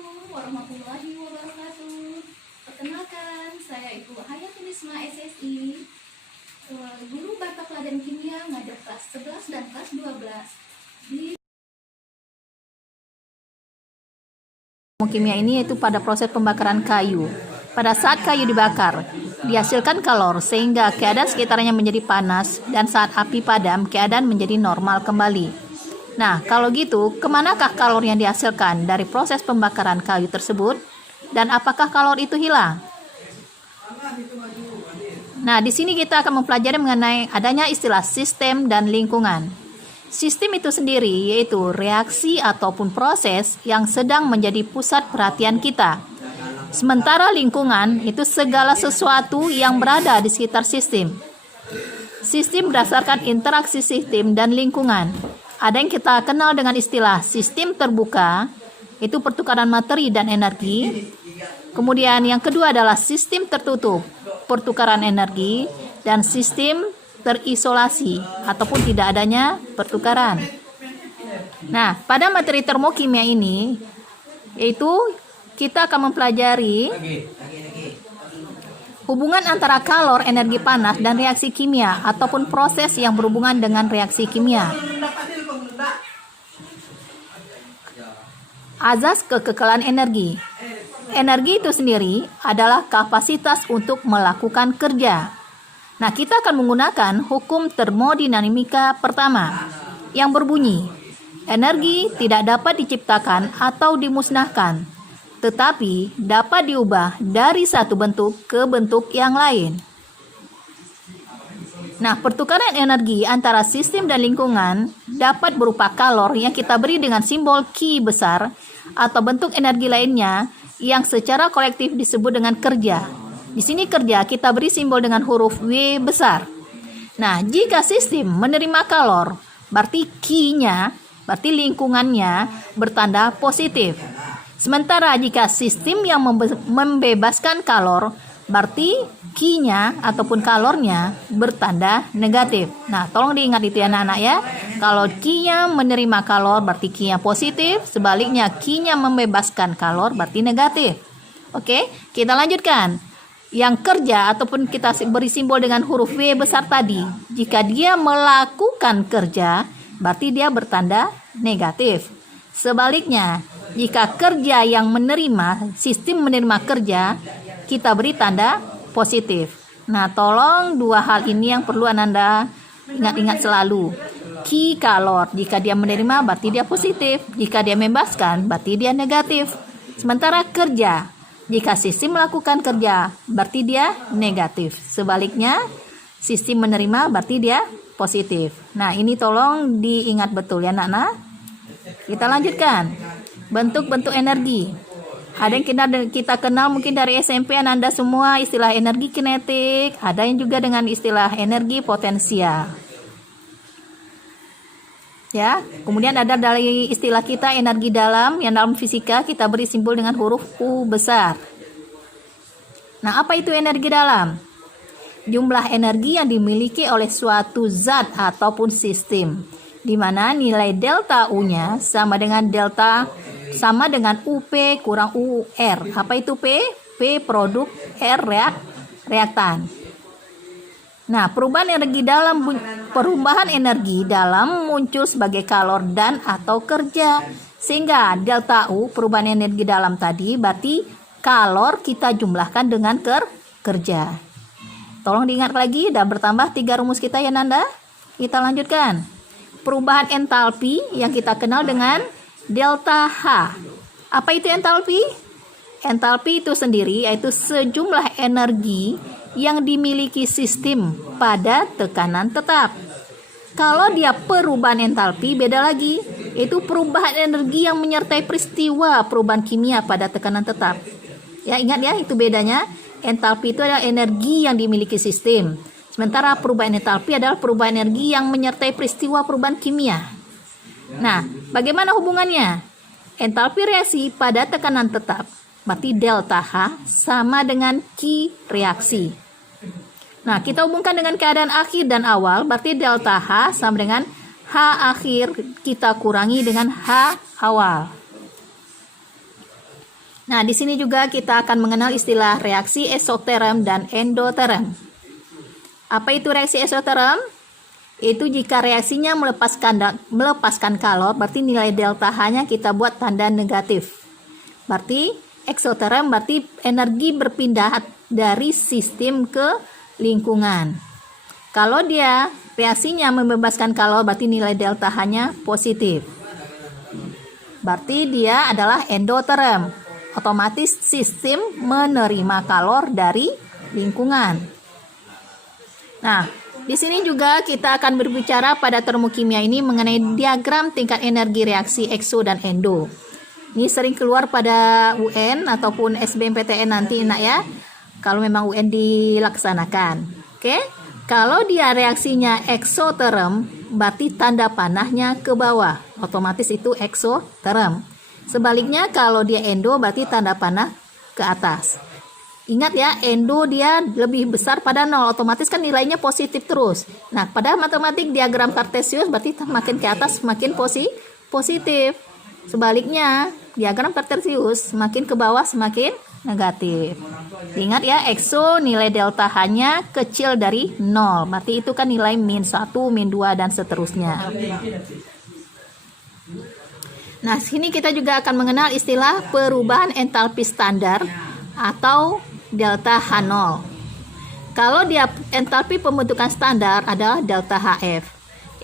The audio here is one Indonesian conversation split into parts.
Assalamualaikum warahmatullahi wabarakatuh. Perkenalkan, saya Ibu Hayatunisma SSI, guru mata pelajaran kimia ngajar kelas 11 dan kelas 12 di kimia ini, yaitu pada proses pembakaran kayu. Pada saat kayu dibakar, dihasilkan kalor sehingga keadaan sekitarnya menjadi panas, dan saat api padam, keadaan menjadi normal kembali. Nah, kalau gitu, kemanakah kalor yang dihasilkan dari proses pembakaran kayu tersebut? Dan apakah kalor itu hilang? Nah, di sini kita akan mempelajari mengenai adanya istilah sistem dan lingkungan. Sistem itu sendiri yaitu reaksi ataupun proses yang sedang menjadi pusat perhatian kita. Sementara lingkungan itu segala sesuatu yang berada di sekitar sistem. Sistem berdasarkan interaksi sistem dan lingkungan. Ada yang kita kenal dengan istilah sistem terbuka, itu pertukaran materi dan energi. Kemudian yang kedua adalah sistem tertutup, pertukaran energi, dan sistem terisolasi ataupun tidak adanya pertukaran. Nah, pada materi termokimia ini, yaitu kita akan mempelajari hubungan antara kalor, energi panas, dan reaksi kimia ataupun proses yang berhubungan dengan reaksi kimia. Azas kekekalan energi. Energi itu sendiri adalah kapasitas untuk melakukan kerja. Nah, kita akan menggunakan hukum termodinamika pertama yang berbunyi, energi tidak dapat diciptakan atau dimusnahkan, tetapi dapat diubah dari satu bentuk ke bentuk yang lain. Nah, pertukaran energi antara sistem dan lingkungan dapat berupa kalor yang kita beri dengan simbol Q besar atau bentuk energi lainnya yang secara kolektif disebut dengan kerja. Di sini kerja kita beri simbol dengan huruf W besar. Nah, jika sistem menerima kalor, berarti Q-nya, berarti lingkungannya bertanda positif. Sementara jika sistem yang membebaskan kalor, berarti Q-nya ataupun kalornya bertanda negatif. Nah, tolong diingat itu ya anak-anak ya. Kalau Q-nya menerima kalor berarti Q-nya positif, sebaliknya Q-nya membebaskan kalor berarti negatif. Oke, kita lanjutkan. Yang kerja ataupun kita beri simbol dengan huruf W besar tadi, jika dia melakukan kerja, berarti dia bertanda negatif. Sebaliknya, jika kerja yang menerima, sistem menerima kerja, kita beri tanda positif. Nah, tolong dua hal ini yang perlu Anda ingat-ingat selalu. Q kalor, jika dia menerima berarti dia positif, jika dia membebaskan berarti dia negatif. Sementara kerja, jika sistem melakukan kerja berarti dia negatif. Sebaliknya, sistem menerima berarti dia positif. Nah, ini tolong diingat betul ya anak-anak. Kita lanjutkan. Bentuk-bentuk energi. Ada yang kita kenal mungkin dari SMP Anda semua istilah energi kinetik, ada yang juga dengan istilah energi potensial. Ya, kemudian ada dari istilah kita energi dalam, yang dalam fisika kita beri simbol dengan huruf U besar. Nah, apa itu energi dalam? Jumlah energi yang dimiliki oleh suatu zat ataupun sistem, di mana nilai delta U-nya sama dengan UP kurang UR. Apa itu P? P produk, R reaktan. Nah, perubahan energi dalam muncul sebagai kalor dan atau kerja. Sehingga delta U, perubahan energi dalam tadi, berarti kalor kita jumlahkan dengan kerja. Tolong diingat lagi, dan bertambah 3 rumus kita ya Nanda. Kita lanjutkan. Perubahan entalpi yang kita kenal dengan delta H. Apa itu entalpi? Entalpi itu sendiri yaitu sejumlah energi yang dimiliki sistem pada tekanan tetap. Kalau dia perubahan entalpi beda lagi, yaitu perubahan energi yang menyertai peristiwa perubahan kimia pada tekanan tetap. Ya, ingat ya, itu bedanya. Entalpi itu adalah energi yang dimiliki sistem. Sementara perubahan entalpi adalah perubahan energi yang menyertai peristiwa perubahan kimia. Nah, bagaimana hubungannya? Entalpi reaksi pada tekanan tetap, berarti delta H sama dengan Q reaksi. Nah, kita hubungkan dengan keadaan akhir dan awal, berarti delta H sama dengan H akhir kita kurangi dengan H awal. Nah, di sini juga kita akan mengenal istilah reaksi eksoterm dan endoterm. Apa itu reaksi eksoterm? Itu jika reaksinya melepaskan kalor, berarti nilai delta H-nya kita buat tanda negatif. Berarti eksoterm berarti energi berpindah dari sistem ke lingkungan. Kalau dia reaksinya membebaskan kalor, berarti nilai delta H-nya positif. Berarti dia adalah endoterm. Otomatis sistem menerima kalor dari lingkungan. Nah, di sini juga kita akan berbicara pada termokimia ini mengenai diagram tingkat energi reaksi ekso dan endo. Ini sering keluar pada UN ataupun SBMPTN nanti nak ya, kalau memang UN dilaksanakan. Oke, kalau dia reaksinya eksoterm, berarti tanda panahnya ke bawah, otomatis itu eksoterm. Sebaliknya kalau dia endo, berarti tanda panah ke atas. Ingat ya, endo dia lebih besar pada 0, otomatis kan nilainya positif terus. Nah, pada matematik diagram kartesius berarti makin ke atas makin positif. Sebaliknya, diagram kartesius makin ke bawah semakin negatif. Ingat ya, ekso nilai delta H-nya kecil dari 0. Berarti itu kan nilai min 1, min 2 dan seterusnya. Nah, sini kita juga akan mengenal istilah perubahan entalpi standar atau delta H0. Kalau dia entalpi pembentukan standar adalah delta HF.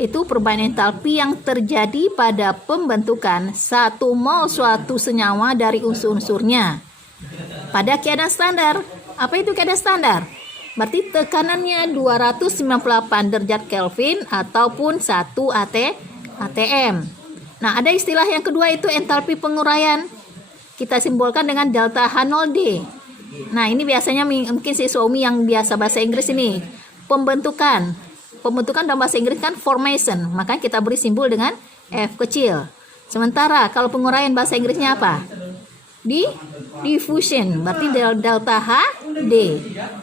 Itu perubahan entalpi yang terjadi pada pembentukan 1 mol suatu senyawa dari unsur-unsurnya pada keadaan standar. Apa itu keadaan standar? Berarti tekanannya 298 derajat Kelvin ataupun 1 atm. Nah, ada istilah yang kedua itu entalpi penguraian. Kita simbolkan dengan delta H0D. Nah, ini biasanya mungkin siswa UMI yang biasa bahasa Inggris ini. Pembentukan dalam bahasa Inggris kan formation. Makanya kita beri simbol dengan F kecil. Sementara kalau penguraian bahasa Inggrisnya apa? Diffusion. Berarti delta HD.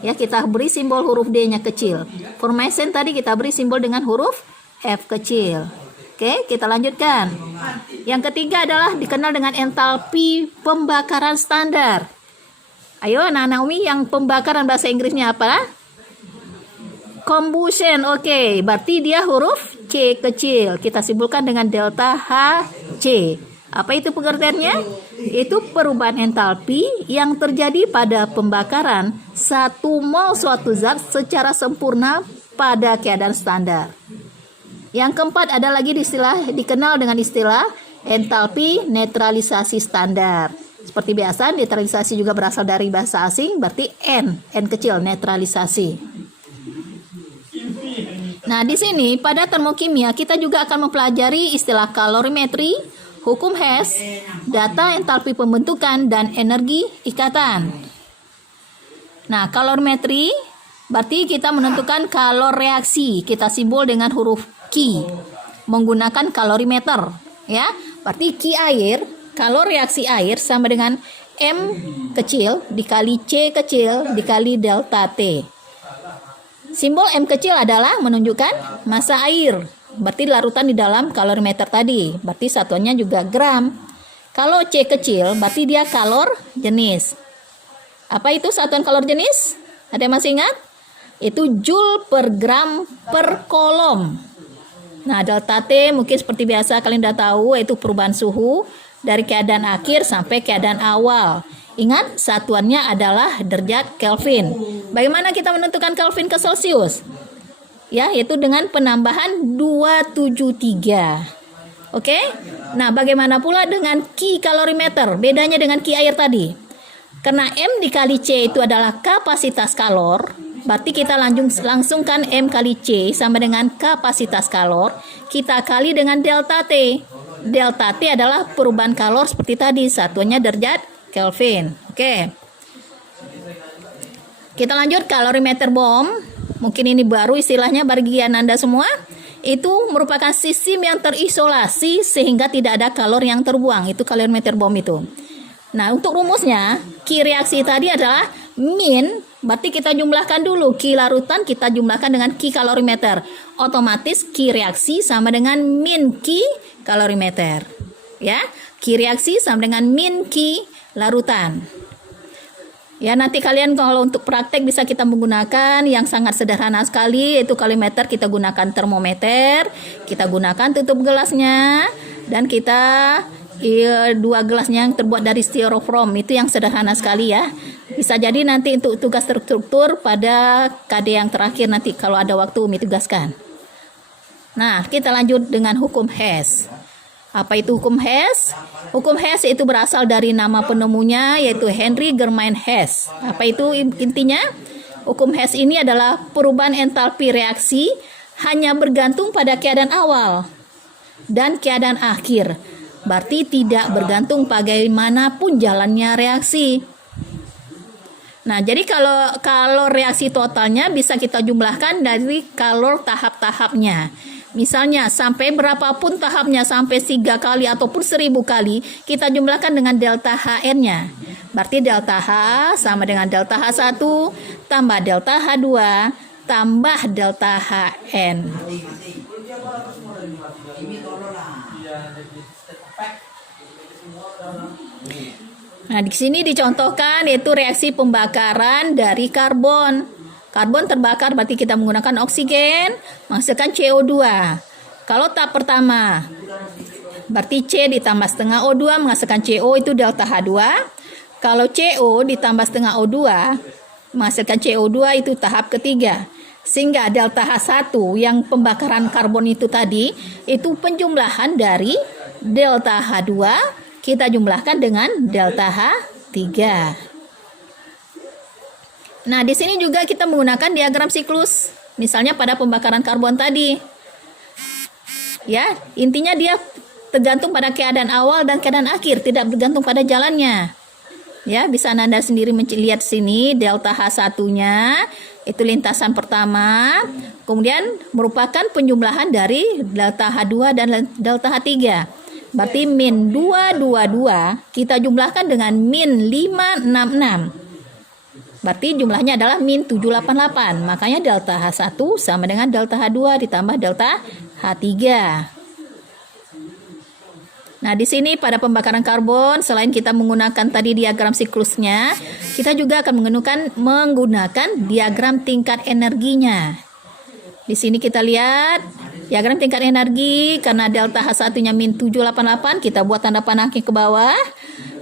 Ya, kita beri simbol huruf D-nya kecil. Formation tadi kita beri simbol dengan huruf F kecil. Oke, kita lanjutkan. Yang ketiga adalah dikenal dengan entalpi pembakaran standar. Ayo anak-anak UMI yang pembakaran bahasa Inggrisnya apa? Combustion. Oke, berarti dia huruf C kecil. Kita simpulkan dengan delta HC. Apa itu pengertiannya? Itu perubahan entalpi yang terjadi pada pembakaran 1 mol suatu zat secara sempurna pada keadaan standar. Yang keempat ada lagi dikenal dengan istilah entalpi netralisasi standar. Seperti biasa, netralisasi juga berasal dari bahasa asing, berarti N kecil, netralisasi. Nah, di sini pada termokimia kita juga akan mempelajari istilah kalorimetri, hukum Hess, data entalpi pembentukan, dan energi ikatan. Nah, kalorimetri berarti kita menentukan kalor reaksi. Kita simbol dengan huruf Q menggunakan kalorimeter, ya. Berarti Q air, kalor reaksi air sama dengan M kecil dikali C kecil dikali delta T. Simbol M kecil adalah menunjukkan massa air. Berarti larutan di dalam kalorimeter tadi. Berarti satuannya juga gram. Kalau C kecil berarti dia kalor jenis. Apa itu satuan kalor jenis? Ada yang masih ingat? Itu joule per gram per kolom. Nah, delta T mungkin seperti biasa kalian udah tahu, yaitu perubahan suhu dari keadaan akhir sampai keadaan awal. Ingat, satuannya adalah derajat Kelvin. Bagaimana kita menentukan Kelvin ke Celsius? Ya, yaitu dengan penambahan 273. Oke? Nah, bagaimana pula dengan Q kalorimeter? Bedanya dengan Q air tadi. Karena M dikali C itu adalah kapasitas kalor, berarti kita langsungkan M kali C sama dengan kapasitas kalor, kita kali dengan delta T. Delta T adalah perubahan kalor seperti tadi, satuannya derajat Kelvin. Oke. Kita lanjut kalorimeter bom. Mungkin ini baru istilahnya bagi Anda semua. Itu merupakan sistem yang terisolasi sehingga tidak ada kalor yang terbuang. Itu kalorimeter bom itu. Nah, untuk rumusnya, Q reaksi tadi adalah min, berarti kita jumlahkan dulu Q larutan, kita jumlahkan dengan Q kalorimeter. Otomatis Q reaksi sama dengan min Q kalorimeter. Ya, Q reaksi sama dengan min Q larutan. Ya, nanti kalian kalau untuk praktek bisa kita menggunakan yang sangat sederhana sekali, yaitu kalimeter. Kita gunakan termometer, kita gunakan tutup gelasnya, dan kita dua gelasnya yang terbuat dari styrofoam. Itu yang sederhana sekali ya. Bisa jadi nanti untuk tugas terstruktur pada KD yang terakhir nanti kalau ada waktu Umi tugaskan. Nah, kita lanjut dengan hukum Hess. Apa itu hukum Hess? Hukum Hess itu berasal dari nama penemunya, yaitu Henry Germain Hess. Apa itu intinya? Hukum Hess ini adalah perubahan entalpi reaksi hanya bergantung pada keadaan awal dan keadaan akhir. Berarti tidak bergantung bagaimanapun jalannya reaksi. Nah, jadi kalau reaksi totalnya bisa kita jumlahkan dari kalor tahap-tahapnya. Misalnya sampai berapapun tahapnya, sampai 3 kali ataupun 1000 kali, kita jumlahkan dengan delta HN-nya. Berarti delta H sama dengan delta H1 tambah delta H2 tambah delta HN. Nah, di sini dicontohkan yaitu reaksi pembakaran dari karbon. Karbon terbakar berarti kita menggunakan oksigen, menghasilkan CO2. Kalau tahap pertama, berarti C ditambah setengah O2 menghasilkan CO, itu delta H2. Kalau CO ditambah setengah O2 menghasilkan CO2, itu tahap ketiga. Sehingga delta H1 yang pembakaran karbon itu tadi, itu penjumlahan dari delta H2 kita jumlahkan dengan delta H3. Nah, di sini juga kita menggunakan diagram siklus. Misalnya pada pembakaran karbon tadi. Ya, intinya dia tergantung pada keadaan awal dan keadaan akhir, tidak bergantung pada jalannya. Ya, bisa Anda sendiri lihat sini delta H1-nya itu lintasan pertama, kemudian merupakan penjumlahan dari delta H2 dan delta H3. Berarti min 222 kita jumlahkan dengan min 566. Berarti jumlahnya adalah min 788. Makanya delta H1 sama dengan delta H2 ditambah delta H3. Nah, di sini pada pembakaran karbon, selain kita menggunakan tadi diagram siklusnya, kita juga akan menggunakan diagram tingkat energinya. Di sini kita lihat diagram tingkat energi, karena delta H1-nya min 788, kita buat tanda panah ke bawah.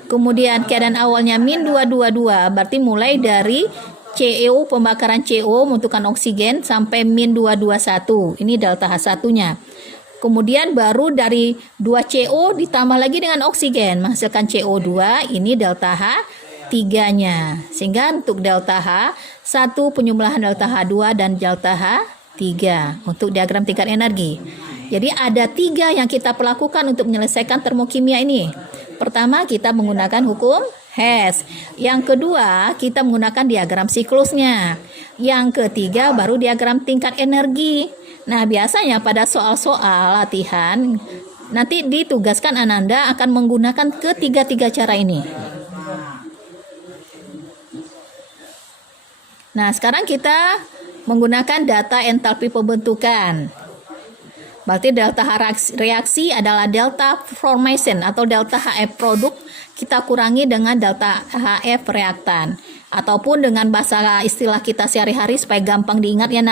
Kemudian keadaan awalnya min 222, berarti mulai dari CO, pembakaran CO membutuhkan oksigen sampai min 221. Ini delta H1-nya. Kemudian baru dari 2CO ditambah lagi dengan oksigen menghasilkan CO2, ini delta H3-nya. Sehingga untuk delta H1 penjumlahan delta H2 dan delta H3 untuk diagram tingkat energi. Jadi ada 3 yang kita perlakukan untuk menyelesaikan termokimia ini. Pertama, kita menggunakan hukum Hess. Yang kedua, kita menggunakan diagram siklusnya. Yang ketiga, baru diagram tingkat energi. Nah, biasanya pada soal-soal latihan, nanti ditugaskan Ananda akan menggunakan ketiga-tiga cara ini. Nah, sekarang kita menggunakan data entalpi pembentukan. Berarti delta H reaksi adalah delta formation atau delta HF produk kita kurangi dengan delta HF reaktan. Ataupun dengan bahasa istilah kita sehari-hari supaya gampang diingat ya,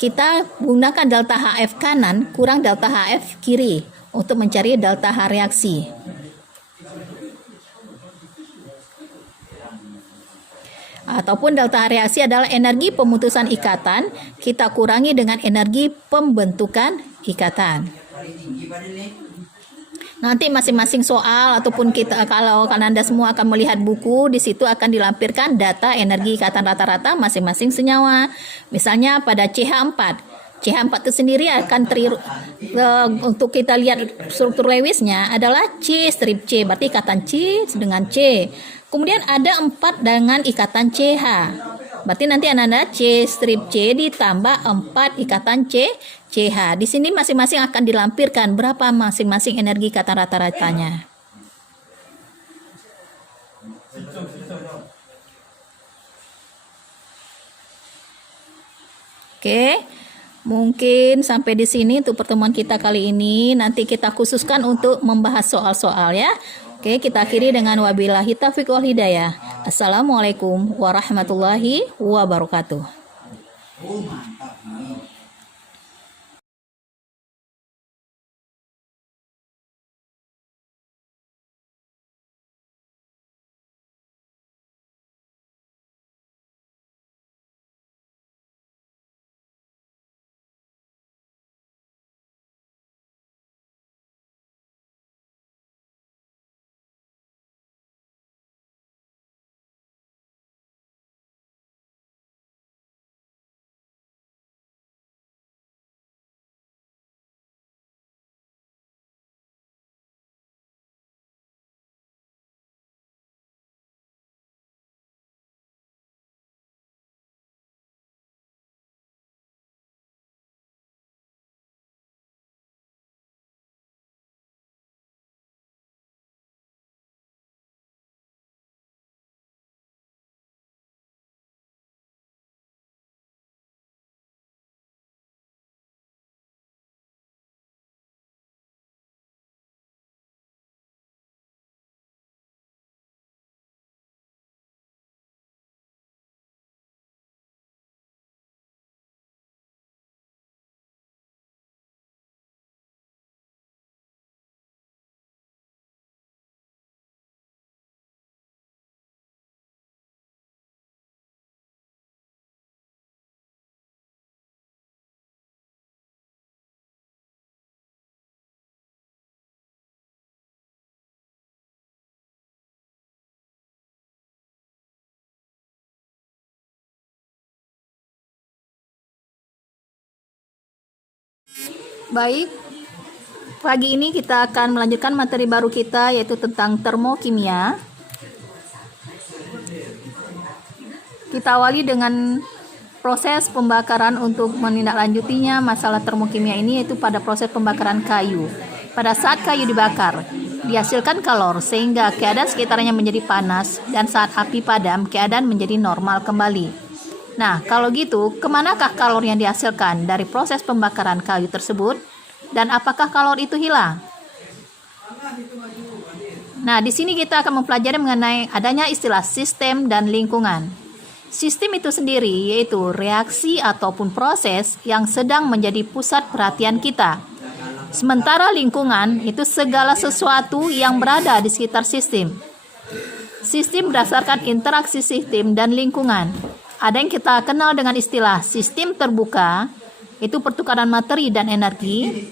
kita gunakan delta HF kanan kurang delta HF kiri untuk mencari delta H reaksi. Ataupun delta H reaksi adalah energi pemutusan ikatan kita kurangi dengan energi pembentukan ikatan. Nanti masing-masing soal ataupun kita kalau Anda semua akan melihat buku, di situ akan dilampirkan data energi ikatan rata-rata masing-masing senyawa. Misalnya pada CH4. CH4 itu sendiri akan untuk kita lihat struktur Lewisnya adalah C strip C, berarti ikatan C dengan C. Kemudian ada 4 dengan ikatan CH. Berarti nanti Anda C strip C ditambah 4 ikatan CH. Di sini masing-masing akan dilampirkan berapa masing-masing energi ikatan rata-ratanya. Oke. Mungkin sampai di sini untuk pertemuan kita kali ini. Nanti kita khususkan untuk membahas soal-soal ya. Oke, kita akhiri dengan wabillahi taufiq wal hidayah. Assalamualaikum warahmatullahi wabarakatuh. Oh, mantap nih. Baik, pagi ini kita akan melanjutkan materi baru kita, yaitu tentang termokimia. Kita awali dengan proses pembakaran. Untuk menindaklanjutinya masalah termokimia ini, yaitu pada proses pembakaran kayu. Pada saat kayu dibakar, dihasilkan kalor sehingga keadaan sekitarnya menjadi panas, dan saat api padam, keadaan menjadi normal kembali. Nah, kalau gitu, kemanakah kalor yang dihasilkan dari proses pembakaran kayu tersebut? Dan apakah kalor itu hilang? Nah, di sini kita akan mempelajari mengenai adanya istilah sistem dan lingkungan. Sistem itu sendiri yaitu reaksi ataupun proses yang sedang menjadi pusat perhatian kita. Sementara lingkungan itu segala sesuatu yang berada di sekitar sistem. Sistem berdasarkan interaksi sistem dan lingkungan. Ada yang kita kenal dengan istilah sistem terbuka, itu pertukaran materi dan energi.